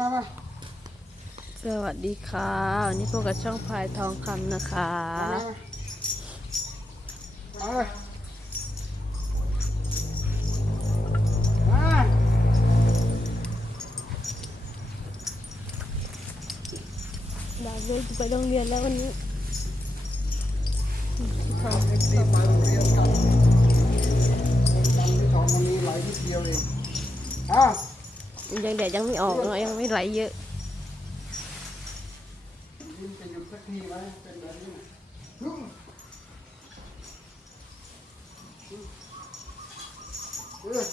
วัสดีค่ะวันนี้พบกับช่องพายทองคำนะคะมาเลยมาดาเรียนไปโรงเรียนแล้ววันนี้ทำเอ็กซ์ดีมาโรงเรียนกันคนดังที่สองวันนี้ไหลนิดเดียวเองอะ ยังแดดยังไม่ออกเนอะยังไม่ไหลเยอะไหมเป็นแบบนี้นะฮึ่มฮึ่มเออ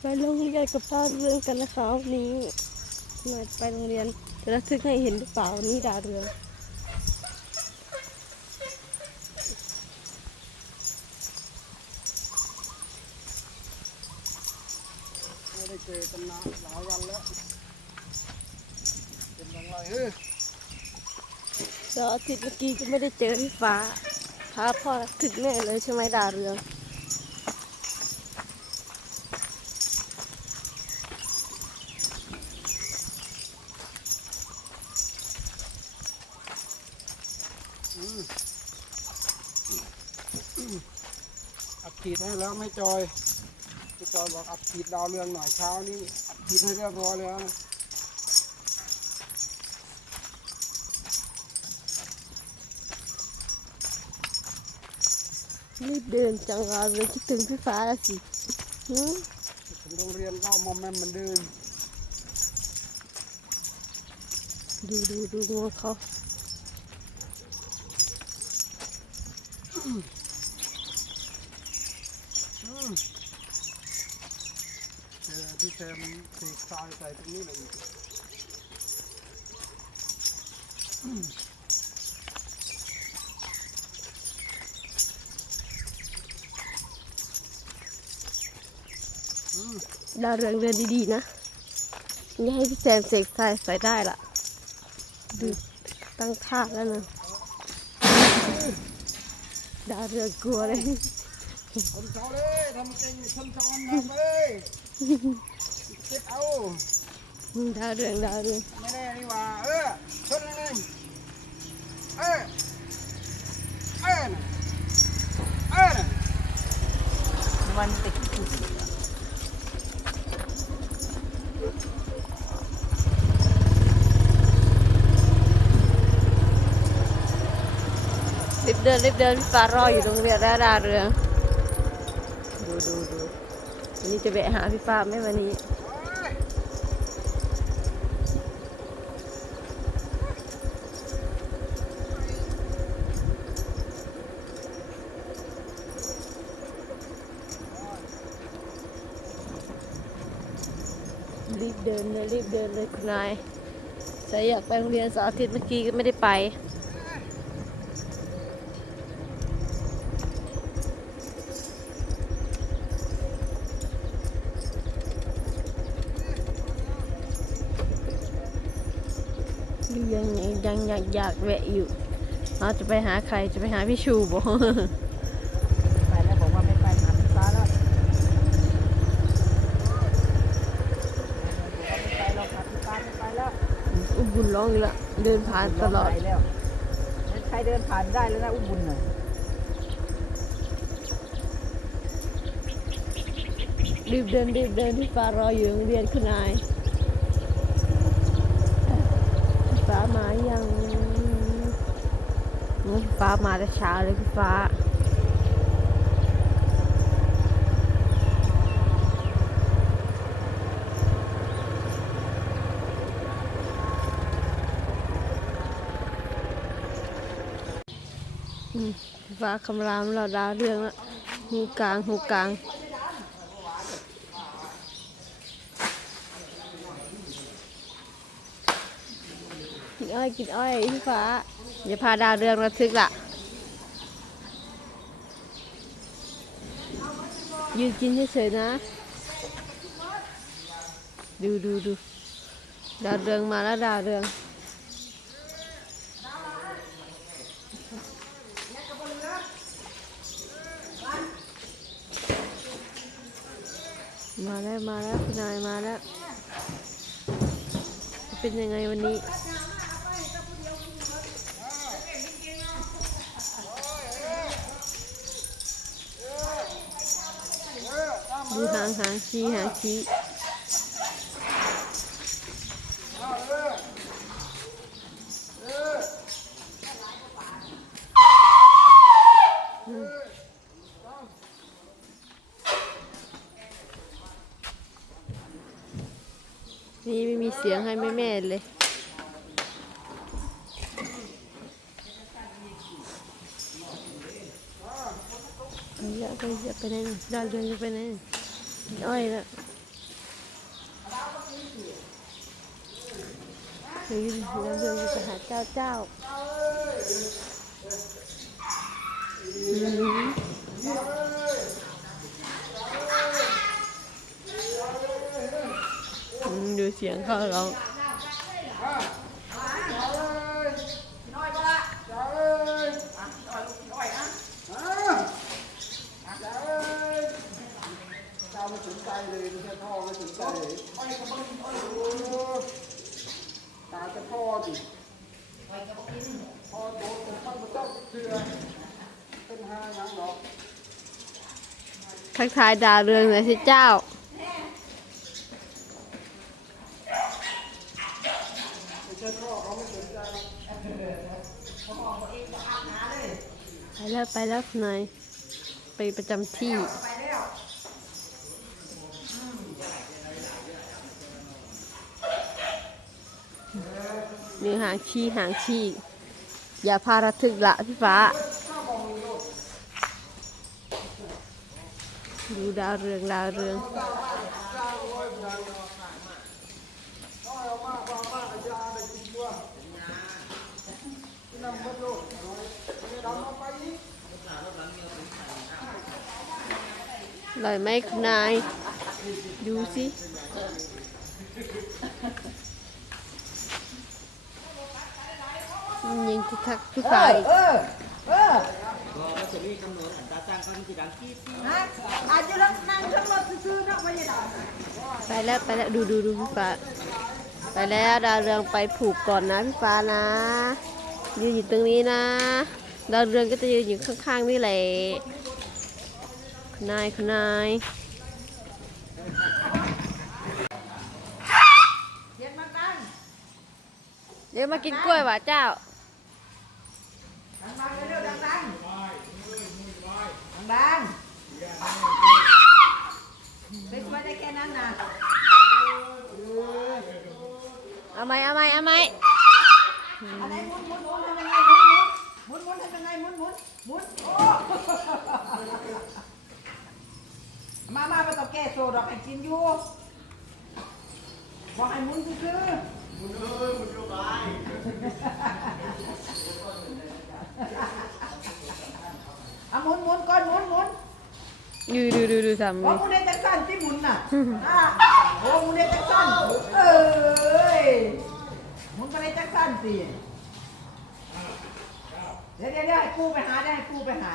ไปโรงเรียนกับพ่อเรื่องกันนะคะวันนี้มาไปโรงเรียน จะระทึกให้เห็นหรือเปล่าวันนี้ดาวเรืองไม่ได้เจอกันนานหลายวันแล้ว เป็นยังไงเฮ้ยแล้วอาทิตย์เมื่อกี้ก็ไม่ได้เจอพี่ฟ้าพาพ่อระทึกแน่เลยใช่ไหมดาวเรือง อัดฉีดให้แล้วไม่จอยไม่จอยบอกอัดฉีดดาวเรืองหน่อยเช้านี้อัดฉีดให้เรียบร้อยแล้วนะรีบเดินจังดาวเรืองคิดถึงพี่ฟ้าแล้วสิหืมถึงโรงเรียนก็มอมแมมเหมือนเดิมดูดูดูงวงเขา อืม เจอพี่แซมเสกทรายใส่ตรงนี้เลยอีกอืมอืมดาวเรืองเดินดีๆนะอย่าให้พี่แซมเสกใส่ใส่ได้ละดูตั้งท่าแล้วนะดาว เรืองกลัวเลยคนเช้าเลยทำเก่งชนชอนมาเลยเก็บเอาดาวเรืองดาวเรืองไม่แน่นี่หว่าเออชนเลยเออเออน่ะเออน่ะวันติด รีบเดินรีบเดินพี่ฟ้ารออยู่โรงเรียนแล้วดาเรืองดูดูดูวันนี้จะแวะหาพี่ฟ้าไหมวันนี้รีบเดินเลยรีบเดินเลยคุณนายใส่อยากไปโรงเรียนเสาร์อาทิตย์เมื่อกี้ก็ไม่ได้ไป ยังยังยังอยากอยากแวะอยู่เราจะไปหาใครจะไปหาพี่ชูบอกไปแล้วบอกว่าไม่ไปหาพี่ฟ้าแล้วไม่ไปหรอกหาพี่ฟ้าไม่ไปแล้วอุ้มบุญร้องอีกแล้วเดินผ่านตลอดไปแล้วใครเดินผ่านได้แล้วนะอุ้มบุญน่ะรีบเดินรีบเดินพี่ฟ้ารออยู่โรงเรียนคุณนายพี่ ฟ้ามายังพี่ฟ้ามาแต่เช้าเลยพี่ฟ้าอืมฟ้าคำรามเราดาวเรื่องละหูกลางหูกลาง อ้อยกินอ้อยพี่ฟ้าอย่าพาดาวเรืองระทึกล่ะ ยืนกินเฉยๆนะ ดูดูดูดาวเรืองมาแล้วดาวเรืองมาแล้วมาแล้วคุณนายมาแล้ว เป็นยังไงวันนี้างหางชี้หางชี้นี่ไม่มีเสียงให้แม่แม่ๆเลยไปแล้วไปแล้วไปไหนน่ะดาวเรืองจะไปไหน อ้อยแล้วเฮ้ยดาวเรืองจะไปหาเจ้าเจ้าดูเสียงเขาร้อง น้อยก็ละจ้าเอ้ยน้อยลูกน้อยนะจ้าเอ้ยจ้าไม่สนใจเลยไม่ใช่พ่อไม่สนใจเลยอ้อยกระเบื้องอ้อยโอ้ ตาจะพ่อดิพ่อโดนแต่ต้องมาต้องเชื่อเป็นห้ายังหรอกทักทายดาวเรืองหน่อยสิเจ้าไม่ใช่พ่อเขาไม่สนใจไปแล้วไปแล้วคุณนายไปประจำที่ เนื้อหางขี้หางขี้อย่าพาระทึกละพี่ฟ้า ดูดาวเรืองดาวเรืองลอยไหมคุณนาย ดูสิ ยังจะทักพี่ฟ้าอีกเออเออก็จะมีกำหนดอัตราจ้างก็มีดังที่ฮะอาจจะนั่งนั่งทั้งรถซื้อๆนะไม่ได้ไปแล้วไปแล้วดูดูดูพี่ฟ้าไปแล้วดาวเรืองไปผูกก่อนนะพี่ฟ้านะยืนอยู่ตรงนี้นะดาวเรืองก็จะยืนอยู่ข้างๆนี่แหละคุณนายคุณนายเย็นมาตั้งเดี๋ยวมากินกล้วยว่ะเจ้า ดังๆเร็วๆดังๆดังๆไม่ควรได้แค่นั้นนะเอาไหมเอาไหมเอาไหมอันไหนหมุนหมุนหมุนทำยังไงหมุนหมุนหมุนทำยังไงหมุนหมุนหมุนโอ้มามาไปต่อแก้โซดอกให้กินอยู่บอกให้หมุนซื้อๆเอา หมุนหมุนก่อนหมุนหมุนดูดูดูดูทำโอ้นี่หมุนในจักสันที่หมุนน่ะอะโอ้หมุนในจักสันเอ้ยหมุนไปในจักสันสิเดี๋ยวเดี๋ยวเดี๋ยวให้ปูไปหาได้ให้ปูไปหา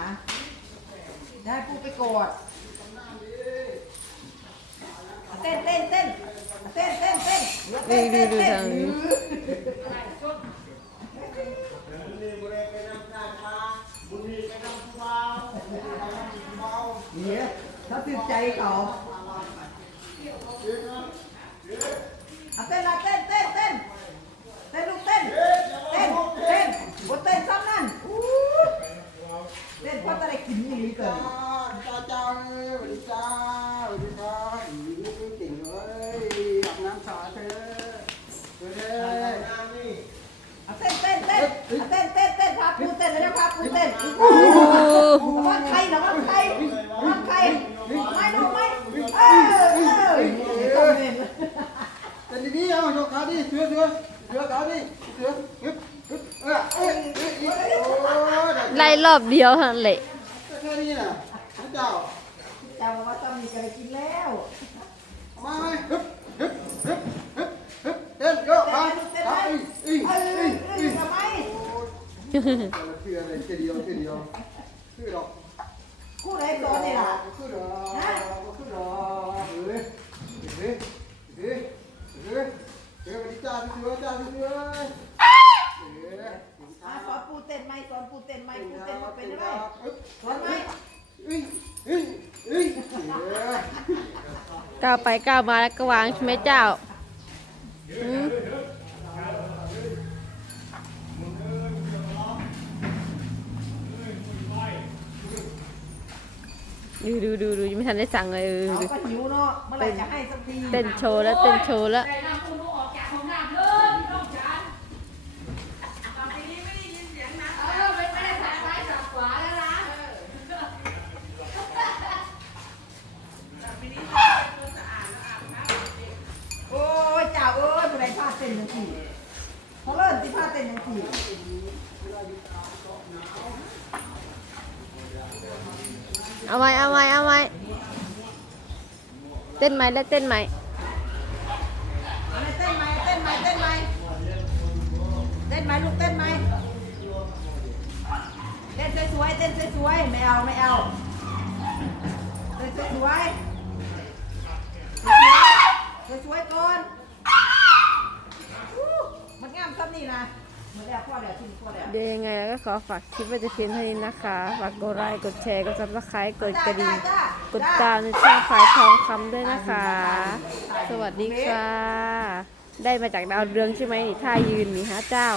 ได้ให้ปูไปกอดเอาเต้นเต้นเต้นเอาเต้นเต้นเต้นเต้นเต้ เต้นเนี่ยเขาติดใจเขาเอาเต้นละเต้นเต้นเต้นเต้นลูกเต้น เต้นเต้นบนเต้นซ้ำนั่นเต้นเพราะจะได้กินอย่างนี้เกิน จ้าจ้าเอ้ยสวัสดีจ้าสวัสดีจ้าอีนี่เก่งเลยอาบน้ำสาเธอเธอเธอ เอาเต้นเต้นเต้นเอาเต้นเต้นเต้นพาปูเต้นเลยนะพาปูเต้น โอ้โห ระวังใครระวังใครระวังใครไม่ดูไม่เออเออต้องเล่น แต่ดีๆเอายกขาดิเสือเสือเสือขาดิเสือฮึบฮึบเออเอ้ยเอ้ยเอ้ยโอ้ยได้ไล่รอบเดียวนั่นแหละแค่นี้น่ะพระเจ้าเจ้าว่าต้องมีกันกินแล้วเอามาไหมฮึบฮึบฮึบฮึบฮึบเต้นโยกขาขาอีอีเอออีเออีอทำไมเชื่อเลยเชื่อเดียวเชื่อเดียวคือดอกคู่ไหนสอนนี่ล่ะคือดอกคือดอกเฮ้ย ฮ้ยเฮ้ยเฮ้ยเฮ้ยวันนี้จ้าพี่เสือจ้าพี่เสือเฮ้ย อะสอนปูเต้นไหมส อนปูเต้นไหมปูเต้นมาเป็นอะไรเอ้ยสอนไหมเฮ้ยเฮ้ยเฮ้ยเฮ้ยก้าวไปก้าวมาแล้วก็วางใช่ไหมเจ้าอืมดูดูดูดูยังไม่ทันได้สั่งเลยเออเราดูก็หิวเนาะ เมื่อไหร่จะให้สักที เต้นโชว์แล้วเต้นโชว์แล้วโอ้ยเจ้าเอ้ยผู้ใดพลาดเต้นยังทีเขาเล่นที่พลาเต้นยังทีเอาไหมเอาไหมเอาไหมเต้นไหมแล้วเต้นไหมเต้นไหมเต้นไหมเต้นไหมเต้นไหมลูกเต้นไหมเต้นสวยๆเต้นสวยๆไม่เอาไม่เอาเต้นสวยๆสวยๆก่อนอู้มันงามซ้ำนี่นะหมดแล้วพอแล้วทิ้งพอแล้ว เดี๋ยวยังไงแล้วก็ขอฝากคลิปไว้จะเพียงเท่านี้นะคะ ฝากกดไลค์ กดแชร์ กดซับสไครต์กดกระดิ่ง กดตามในช่องฝ่ายทองคำด้วยนะคะ สวัสดีค่ะ ได้มาจากดาวเรืองใช่ไหมนี่ท่ายืนนี่ฮะเจ้า